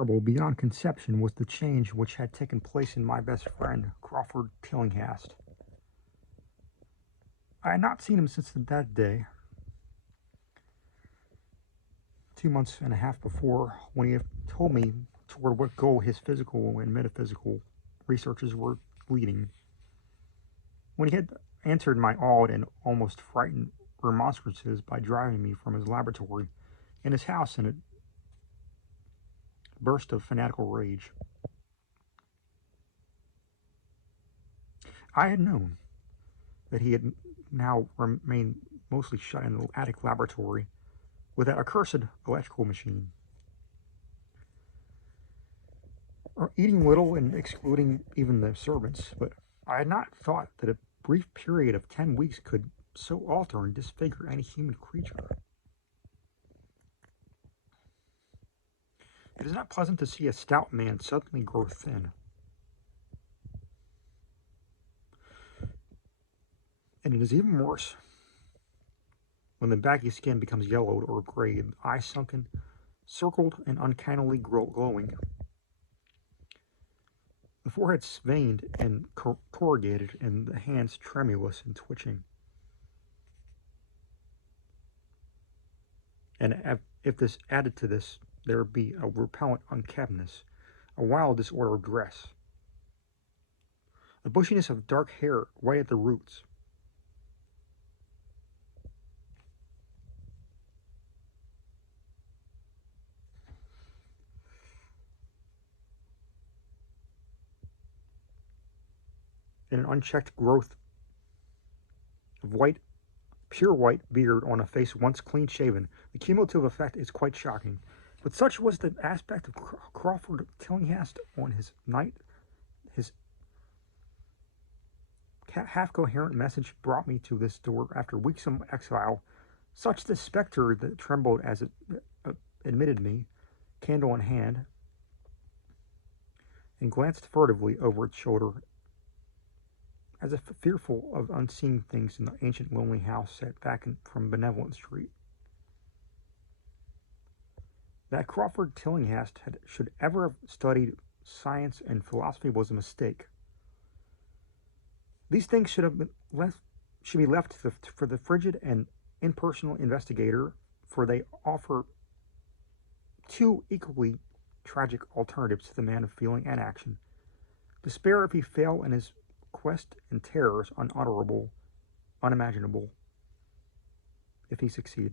horrible beyond conception was the change which had taken place in my best friend, Crawford Tillinghast. I had not seen him since that day, 2 months and a half before, when he had told me toward what goal his physical and metaphysical researches were leading. When he had answered my awed and almost frightened remonstrances by driving me from his laboratory and his house in a burst of fanatical rage, I had known that he had now remained mostly shut in the attic laboratory with that accursed electrical machine, eating little and excluding even the servants, but I had not thought that a brief period of 10 weeks could so alter and disfigure any human creature. It is not pleasant to see a stout man suddenly grow thin. And it is even worse when the baggy skin becomes yellowed or gray, the eyes sunken, circled, and uncannily glowing. The forehead veined and corrugated, and the hands tremulous and twitching. And if this added to this, there would be a repellent unkempt, a wild disorder of dress, a bushiness of dark hair right at the roots. And an unchecked growth of pure white beard on a face once clean shaven. The cumulative effect is quite shocking. But such was the aspect of Crawford Tillinghast on his half-coherent message brought me to this door after weeks of exile. Such the specter that trembled as it admitted me, candle in hand, and glanced furtively over its shoulder, as if fearful of unseen things in the ancient lonely house set back from Benevolent Street. That Crawford Tillinghast should ever have studied science and philosophy was a mistake. These things should be left for the frigid and impersonal investigator, for they offer two equally tragic alternatives to the man of feeling and action: despair if he fail in his quest, and terrors unutterable, unimaginable, if he succeed.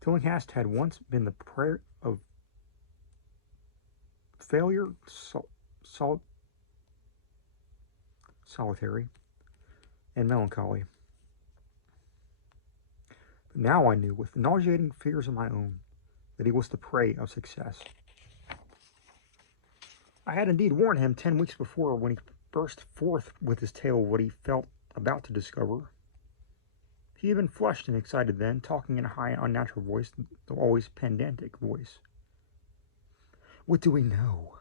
Tillinghast had once been the prey of failure, solitary, and melancholy. But now I knew, with nauseating fears of my own, that he was the prey of success. I had indeed warned him 10 weeks before, when he burst forth with his tale of what he felt about to discover. He had been flushed and excited then, talking in a high, unnatural voice, though always pedantic voice. "What do we know,"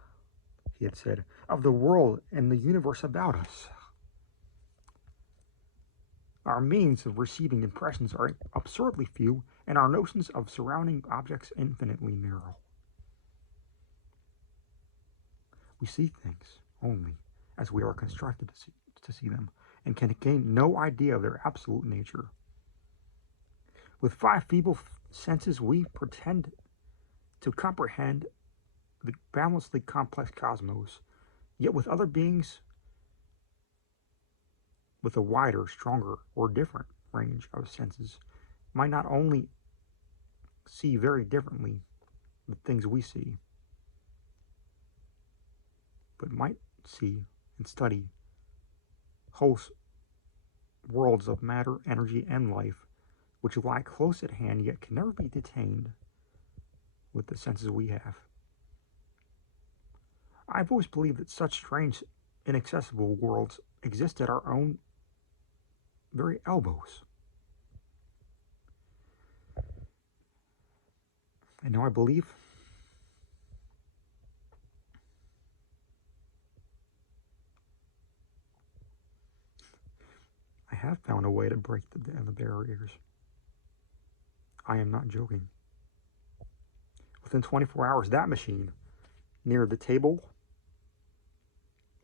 he had said, "of the world and the universe about us? Our means of receiving impressions are absurdly few, and our notions of surrounding objects infinitely narrow. We see things only as we are constructed to see them, and can gain no idea of their absolute nature. With 5 feeble senses we pretend to comprehend the boundlessly complex cosmos, yet with other beings with a wider, stronger, or different range of senses might not only see very differently the things we see, but might see and study whole worlds of matter, energy, and life, which lie close at hand yet can never be detained with the senses we have. I've always believed that such strange, inaccessible worlds exist at our own very elbows. And now I believe I have found a way to break the barriers. I am not joking. Within 24 hours, that machine near the table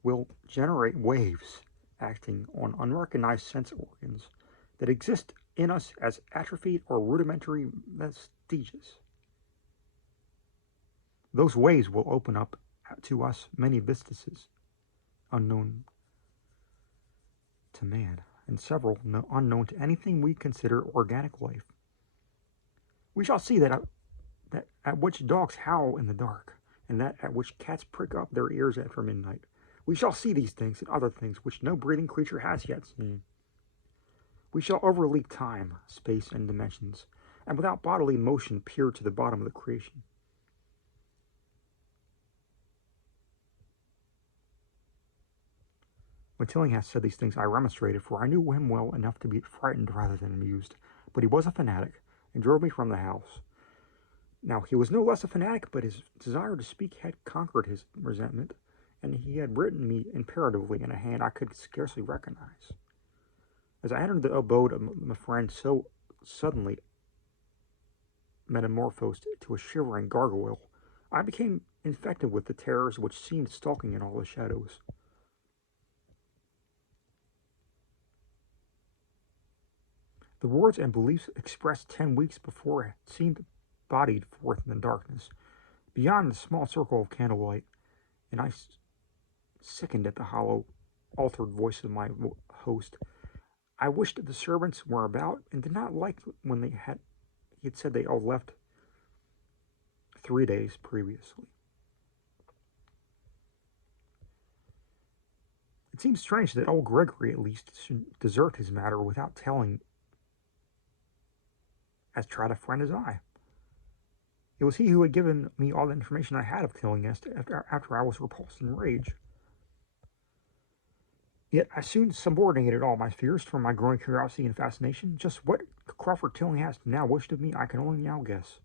will generate waves acting on unrecognized sense organs that exist in us as atrophied or rudimentary vestiges. Those waves will open up to us many vistas unknown to man, and several unknown to anything we consider organic life. We shall see that at which dogs howl in the dark, and that at which cats prick up their ears after midnight. We shall see these things and other things which no breathing creature has yet seen. We shall overleap time, space, and dimensions, and without bodily motion peer to the bottom of the creation. When Tillinghast said these things, I remonstrated, for I knew him well enough to be frightened rather than amused. But he was a fanatic, and drove me from the house. Now, he was no less a fanatic, but his desire to speak had conquered his resentment, and he had written me imperatively in a hand I could scarcely recognize. As I entered the abode of my friend, so suddenly metamorphosed to a shivering gargoyle, I became infected with the terrors which seemed stalking in all the shadows. The words and beliefs expressed 10 weeks before seemed bodied forth in the darkness, beyond the small circle of candlelight, and I sickened at the hollow, altered voice of my host. I wished the servants were about, and did not like when he had said they all left 3 days previously. It seems strange that old Gregory, at least, should desert his matter without telling, as tried a friend as I. It was he who had given me all the information I had of Tillinghast after I was repulsed in rage. Yet I soon subordinated all my fears from my growing curiosity and fascination. Just what Crawford Tillinghast now wished of me, I can only now guess.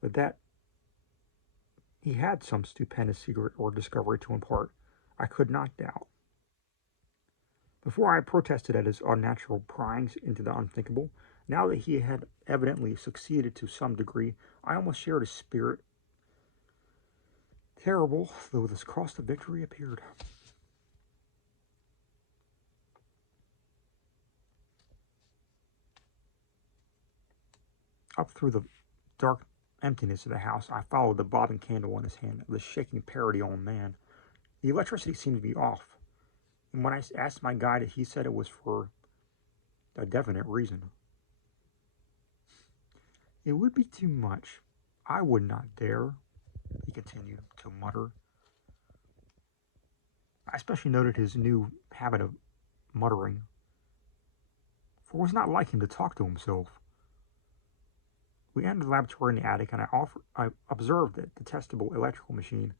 But that he had some stupendous secret or discovery to impart, I could not doubt. Before I protested at his unnatural pryings into the unthinkable, now that he had evidently succeeded to some degree, I almost shared his spirit, terrible though this cost of victory appeared. Up through the dark emptiness of the house, I followed the bobbing candle in his hand, the shaking parody on man. The electricity seemed to be off, and when I asked my guide, he said it was for a definite reason. It would be too much. I would not dare, he continued to mutter. I especially noted his new habit of muttering, for it was not like him to talk to himself. We entered the laboratory in the attic, and I observed the detestable electrical machine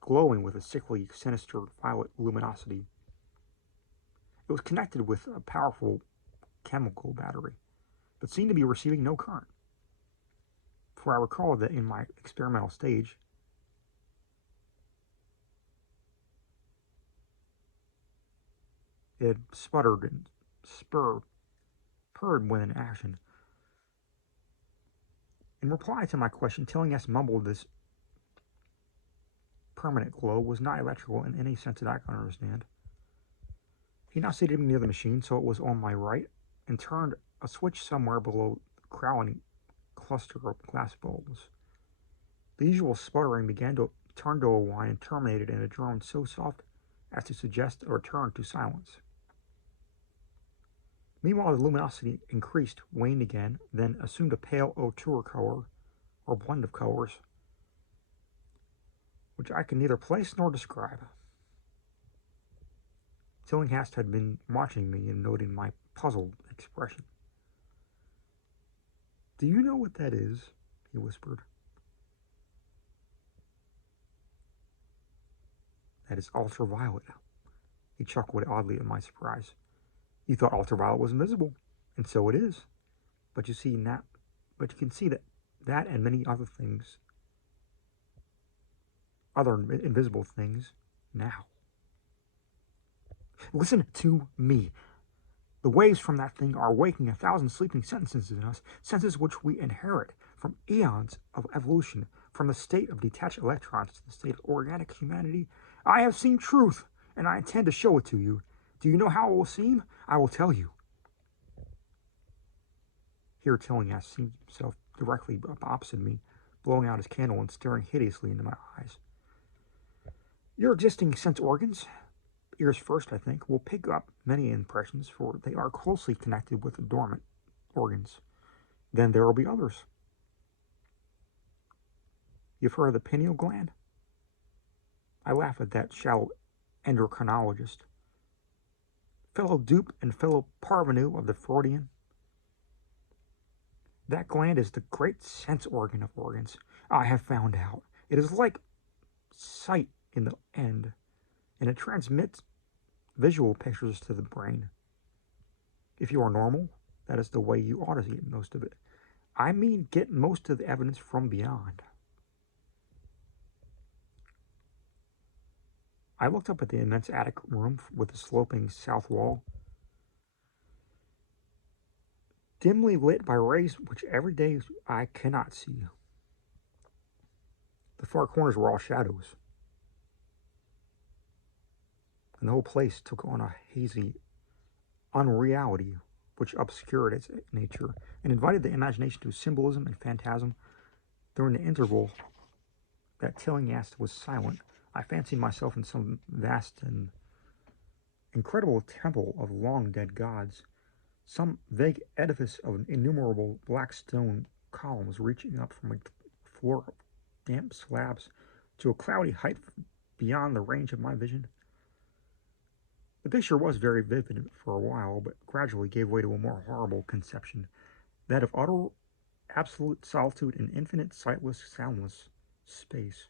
glowing with a sickly, sinister violet luminosity. It was connected with a powerful chemical battery, but seemed to be receiving no current. For I recall that in my experimental stage, it sputtered and purred when in action. In reply to my question, Tillinghast mumbled this permanent glow was not electrical in any sense that I can understand. He now seated me near the machine, so it was on my right, and turned a switch somewhere below the crowning cluster of glass bulbs. The usual sputtering began to turn to a whine and terminated in a drone so soft as to suggest a return to silence. Meanwhile, the luminosity increased, waned again, then assumed a pale ochre color, or blend of colors, which I can neither place nor describe. Tillinghast had been watching me and noting my puzzled expression. "Do you know what that is?" he whispered. "That is ultraviolet." He chuckled oddly at my surprise. "You thought ultraviolet was invisible, and so it is. But you can see that and many other things, other invisible things, now. Listen to me. The waves from that thing are waking 1,000 sleeping senses in us, senses which we inherit from eons of evolution, from the state of detached electrons to the state of organic humanity. I have seen truth, and I intend to show it to you. Do you know how it will seem? I will tell you. Here Tillinghast seemed himself directly opposite me, blowing out his candle and staring hideously into my eyes. Your existing sense organs, ears first, I think, will pick up many impressions, for they are closely connected with the dormant organs. Then there will be others. You've heard of the pineal gland? I laugh at that shallow endocrinologist. Fellow dupe and fellow parvenu of the Freudian. That gland is the great sense organ of organs. I have found out. It is like sight in the end, and it transmits visual pictures to the brain. If you are normal, that is the way you ought to get most of it. I mean, get most of the evidence from beyond. I looked up at the immense attic room with the sloping south wall, dimly lit by rays which every day I cannot see. The far corners were all shadows, and the whole place took on a hazy unreality which obscured its nature and invited the imagination to symbolism and phantasm. During the interval that Tillinghast was silent, I fancied myself in some vast and incredible temple of long-dead gods, some vague edifice of innumerable black stone columns reaching up from a floor of damp slabs to a cloudy height beyond the range of my vision. The picture was very vivid for a while, but gradually gave way to a more horrible conception, that of utter, absolute solitude and infinite, sightless, soundless space.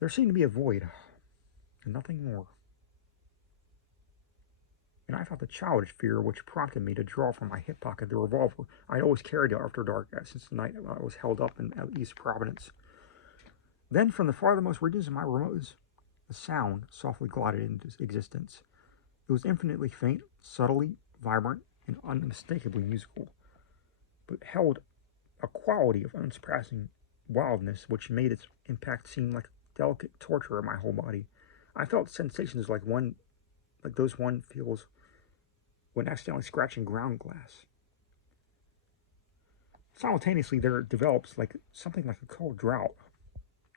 There seemed to be a void, and nothing more. And I felt the childish fear which prompted me to draw from my hip pocket the revolver I had always carried after dark since the night I was held up in East Providence. Then, from the farthermost regions of my remoteness, a sound softly glided into existence. It was infinitely faint, subtly vibrant, and unmistakably musical, but held a quality of unsurpassing wildness which made its impact seem like delicate torture in my whole body. I felt sensations like those one feels when accidentally scratching ground glass. Simultaneously, there develops something like a cold drought,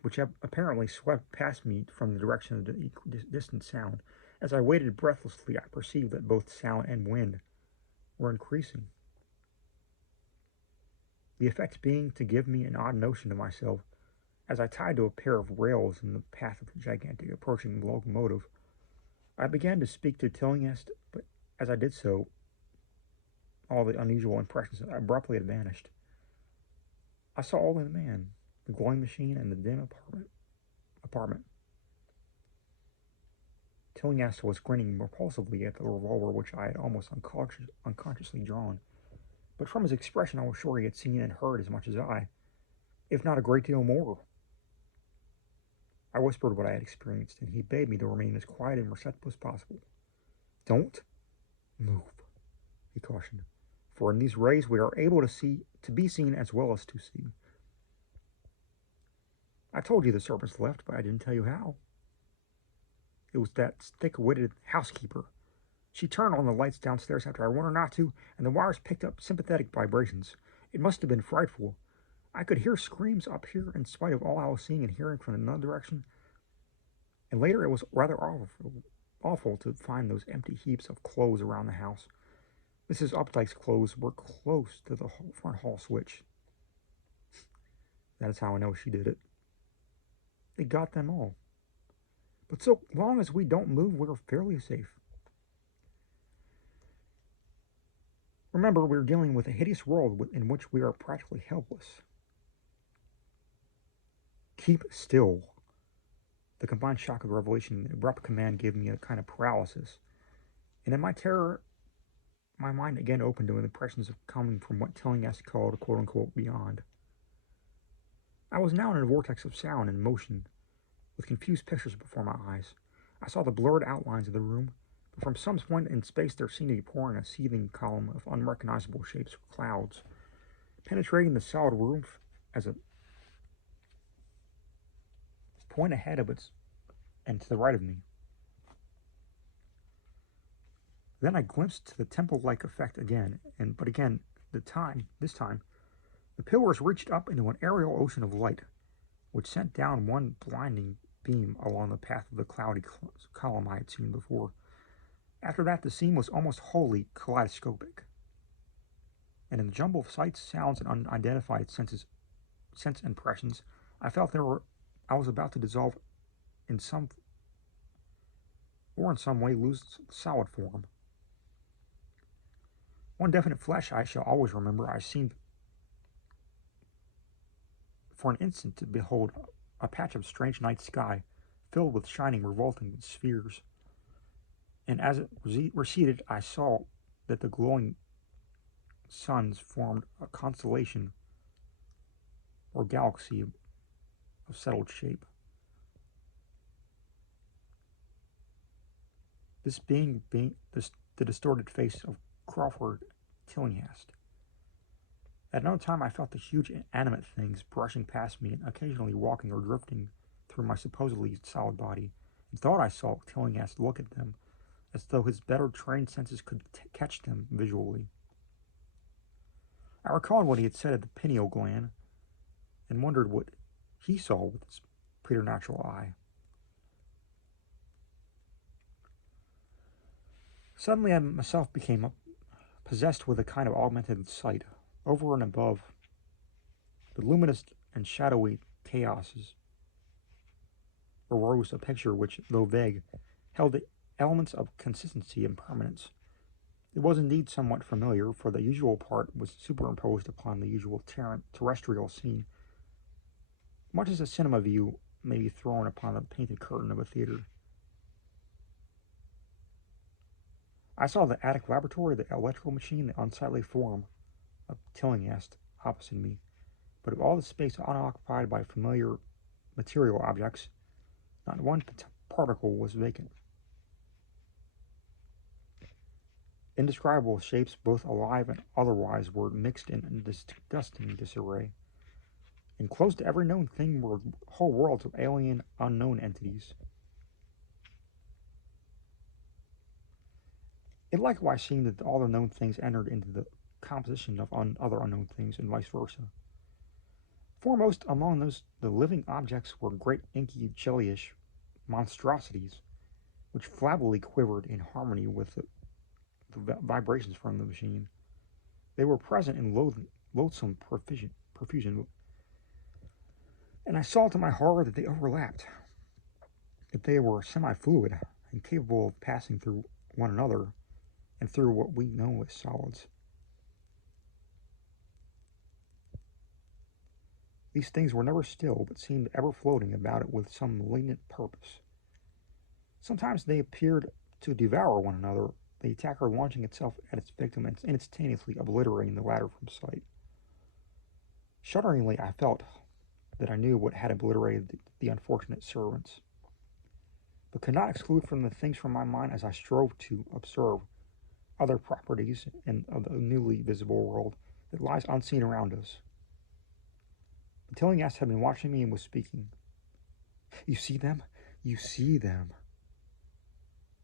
which apparently swept past me from the direction of the distant sound. As I waited breathlessly, I perceived that both sound and wind were increasing, the effect being to give me an odd notion of myself as I tied to a pair of rails in the path of the gigantic approaching locomotive. I began to speak to Tillinghast, but as I did so, all the unusual impressions abruptly had vanished. I saw only the man, the glowing machine, and the dim apartment. Tillinghast was grinning repulsively at the revolver which I had almost unconsciously drawn, but from his expression I was sure he had seen and heard as much as I, if not a great deal more. I whispered what I had experienced, and he bade me to remain as quiet and receptive as possible. "Don't move," he cautioned, "for in these rays we are able to be seen as well as to see." I told you the servants left, but I didn't tell you how. It was that thick-witted housekeeper. She turned on the lights downstairs after I warned her not to, and the wires picked up sympathetic vibrations. It must have been frightful. I could hear screams up here in spite of all I was seeing and hearing from another direction. And later it was rather awful to find those empty heaps of clothes around the house. Mrs. Updike's clothes were close to the front hall switch. That is how I know she did it. They got them all. But so long as we don't move, we're fairly safe. Remember, we're dealing with a hideous world in which we are practically helpless. Keep still. The combined shock of the revelation and the abrupt command gave me a kind of paralysis. And in my terror, my mind again opened to impressions coming from what Tillinghast called, quote-unquote, beyond. I was now in a vortex of sound and motion, with confused pictures before my eyes. I saw the blurred outlines of the room, From some point in space, there seemed to be pouring a seething column of unrecognizable shapes or clouds, penetrating the solid roof as a point ahead of its and to the right of me. Then I glimpsed the temple-like effect again, but again, this time, the pillars reached up into an aerial ocean of light, which sent down one blinding beam along the path of the cloudy column I had seen before. After that, the scene was almost wholly kaleidoscopic, and in the jumble of sights, sounds, and unidentified sense impressions, I felt I was about to dissolve in some way lose solid form. One definite flash I shall always remember. I seemed for an instant to behold a patch of strange night sky filled with shining, revolting spheres. And as it receded, I saw that the glowing suns formed a constellation or galaxy of settled shape. This being the distorted face of Crawford Tillinghast. At another time, I felt the huge animate things brushing past me and occasionally walking or drifting through my supposedly solid body, and thought I saw Tillinghast look at them as though his better trained senses could catch them visually. I recalled what he had said of the pineal gland and wondered what he saw with his preternatural eye. Suddenly I myself became possessed with a kind of augmented sight. Over and above the luminous and shadowy chaoses arose a picture which, though vague, held the elements of consistency and permanence. It was indeed somewhat familiar, for the usual part was superimposed upon the usual terrestrial scene, much as a cinema view may be thrown upon the painted curtain of a theater. I saw the attic laboratory, the electrical machine, the unsightly form of Tillinghast opposite me, but of all the space unoccupied by familiar material objects, not one particle was vacant. Indescribable shapes, both alive and otherwise, were mixed in disgusting disarray. And close to every known thing were whole worlds of alien, unknown entities. It likewise seemed that all the known things entered into the composition of other unknown things, and vice versa. Foremost among the living objects were great inky jellyish monstrosities, which flabbily quivered in harmony with the vibrations from the machine. They were present in loathsome profusion, and I saw to my horror that they overlapped, that they were semi-fluid and capable of passing through one another and through what we know as solids. These things were never still, but seemed ever floating about it with some malignant purpose. Sometimes they appeared to devour one another, the attacker launching itself at its victim and instantaneously obliterating the latter from sight. Shudderingly, I felt that I knew what had obliterated the unfortunate servants, but could not exclude from the things from my mind as I strove to observe other properties of the newly visible world that lies unseen around us. But Tillinghast had been watching me and was speaking. You see them? You see them.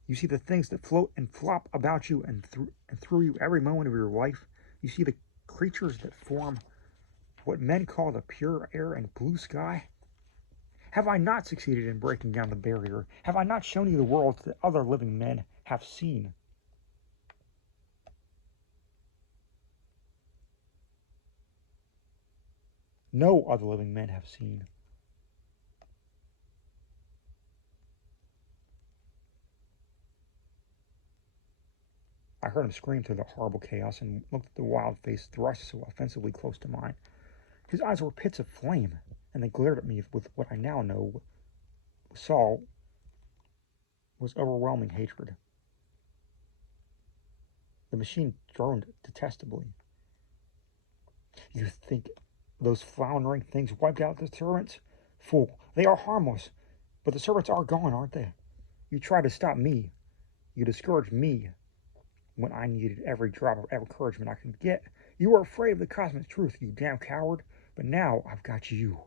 You see the things that float and flop about you and through you every moment of your life. You see the creatures that form what men call the pure air and blue sky. Have I not succeeded in breaking down the barrier? Have I not shown you the worlds that other living men have seen? No other living men have seen. I heard him scream through the horrible chaos and looked at the wild face thrust so offensively close to mine. His eyes were pits of flame, and they glared at me with what I now saw was overwhelming hatred. The machine droned detestably. You think those floundering things wiped out the servants? Fool, they are harmless. But the servants are gone, aren't they? You tried to stop me. You discouraged me when I needed every drop of encouragement I could get. You were afraid of the cosmic truth, you damn coward. But now I've got you.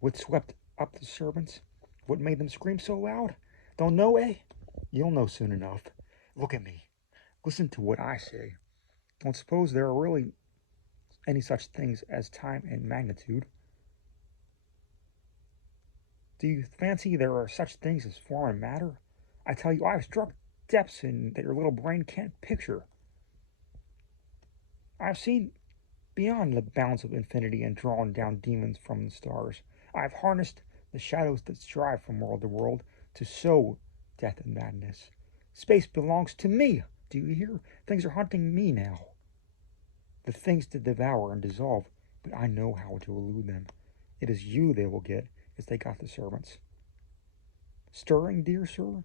What swept up the servants? What made them scream so loud? Don't know, eh? You'll know soon enough. Look at me. Listen to what I say. Don't suppose there are really any such things as time and magnitude. Do you fancy there are such things as form and matter? I tell you, I've struck depths in that your little brain can't picture. I've seen beyond the bounds of infinity and drawn down demons from the stars. I've harnessed the shadows that strive from world to world to sow death and madness. Space belongs to me. Do you hear? Things are hunting me now. The things to devour and dissolve, but I know how to elude them. It is you they will get, as they got the servants. Stirring, dear sir?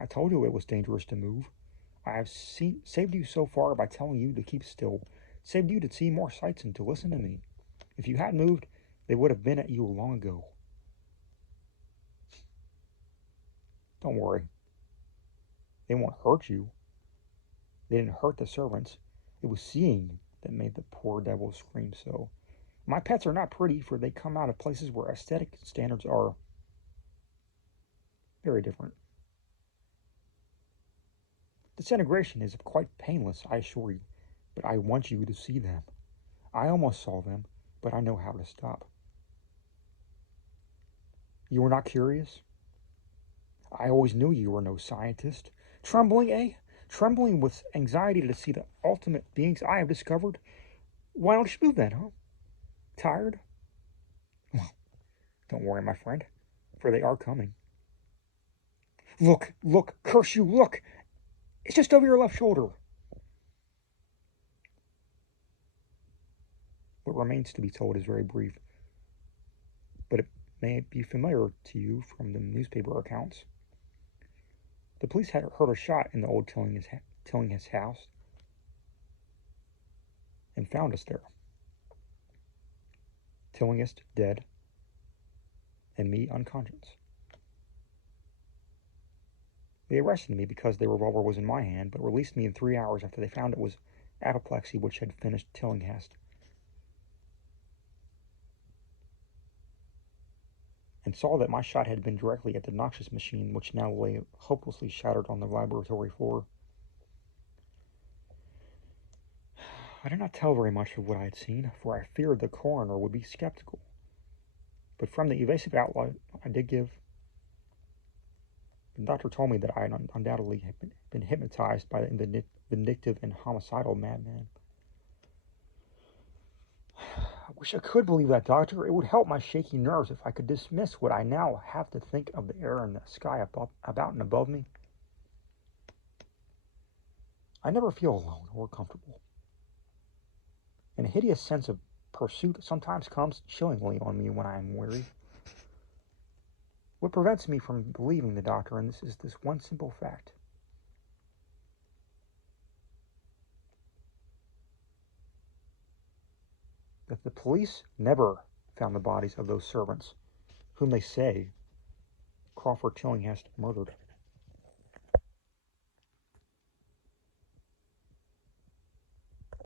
I told you it was dangerous to move. I have saved you so far by telling you to keep still, saved you to see more sights and to listen to me. If you hadn't moved, they would have been at you long ago. Don't worry. They won't hurt you. They didn't hurt the servants. It was seeing that made the poor devil scream so. My pets are not pretty, for they come out of places where aesthetic standards are very different. Disintegration is quite painless, I assure you, but I want you to see them. I almost saw them, but I know how to stop. You were not curious? I always knew you were no scientist. Trembling, eh? Trembling with anxiety to see the ultimate beings I have discovered? Why don't you move then, huh? Tired? Well, don't worry, my friend, for they are coming. Look, look, curse you, look! It's just over your left shoulder. What remains to be told is very brief, but it may be familiar to you from the newspaper accounts. The police had heard a shot in the old Tillinghast house and found us there. Tillinghast dead and me unconscious. They arrested me because the revolver was in my hand, but released me in 3 hours after they found it was apoplexy which had finished Tillinghast, and saw that my shot had been directly at the noxious machine which now lay hopelessly shattered on the laboratory floor. I did not tell very much of what I had seen, for I feared the coroner would be skeptical. But from the evasive outline I did give, the doctor told me that I had undoubtedly been hypnotized by the vindictive and homicidal madman. I wish I could believe that, doctor. It would help my shaky nerves if I could dismiss what I now have to think of the air and the sky about and above me. I never feel alone or comfortable. And a hideous sense of pursuit sometimes comes chillingly on me when I am weary. What prevents me from believing the doctor in this is this one simple fact. That the police never found the bodies of those servants whom they say Crawford Tillinghast murdered.